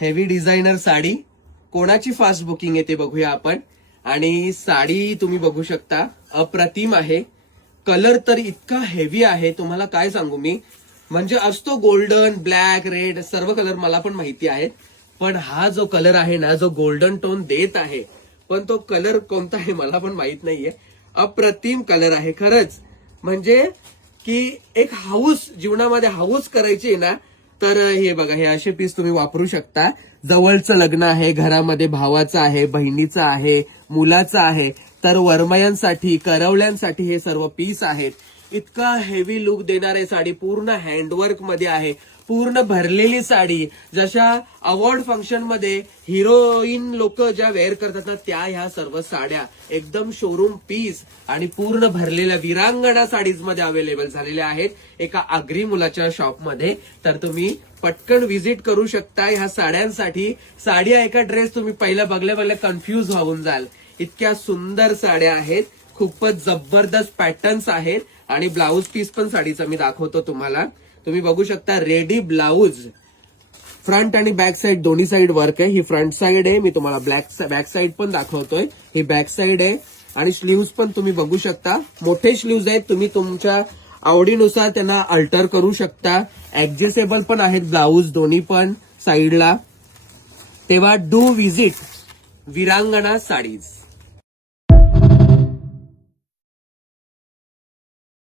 Heavy designer sari. कोणाची fast booking आहे ते बघूया आपण. आणि साडी तुम्ही बघू शकता, अप्रतिम आहे. कलर तर इतका हेवी आहे, तुम्हाला काय सांगू मी. म्हणजे असतो गोल्डन, ब्लॅक, रेड सर्व कलर मला पण माहिती आहेत, पण हा जो कलर आहे ना, जो गोल्डन टोन देत आहे, पण तो कलर कोणता आहे मला पण माहित नाहीये. अप्रतिम कलर आहे खरंच. म्हणजे की एक हाऊस, जीवनामध्ये हाऊस करायची ना, तर हे बघा, हे असे पीस तुम्ही वापरू शकता. जवळचं लग्न आहे, घरामध्ये भावाचं आहे, बहिणीचं आहे, मुलाचं आहे, तर वरमयांसाठी, करवल्यांसाठी हे सर्व पीस आहेत. इतका हेवी लुक देणारी साडी, पूर्ण हँडवर्क मध्ये आहे, पूर्ण भरलेली साडी. जशा अवॉर्ड फंक्शन मध्ये हिरोईन लोक ज्या वेअर करतात ना, त्या ह्या सर्व साड्या एकदम शोरूम पीस आणि पूर्ण भरलेल्या विरांगणा साडीज मध्ये अवेलेबल झालेल्या आहेत एका आगरी मुलाच्या शॉपमध्ये. तर तुम्ही पटकन व्हिजिट करू शकता ह्या साड्यांसाठी. साड्या एका ड्रेस तुम्ही पहिल्या बघल्या कन्फ्यूज होऊन जाल, इतक्या सुंदर साड्या आहेत. खूपच जबरदस्त पॅटर्न्स आहेत. आणि ब्लाऊज पीस पण साडीचा मी दाखवतो तुम्हाला. तुम्ही बघू शकता, रेडी ब्लाऊज, फ्रंट आणि बॅक साईड दोन्ही साईड वर्क आहे. ही फ्रंट साईड आहे, मी तुम्हाला बॅक साईड पण दाखवतोय. ही बॅक साईड आहे. आणि स्लीव्स पण तुम्ही बघू शकता, मोठे स्लीव्स आहेत. तुम्ही तुमच्या आवडीनुसार त्यांना अल्टर करू शकता. ऍडजस्टेबल पण आहेत ब्लाऊज दोन्ही पण साईडला. तेव्हा डू व्हिजिट विरांगणा साडीज.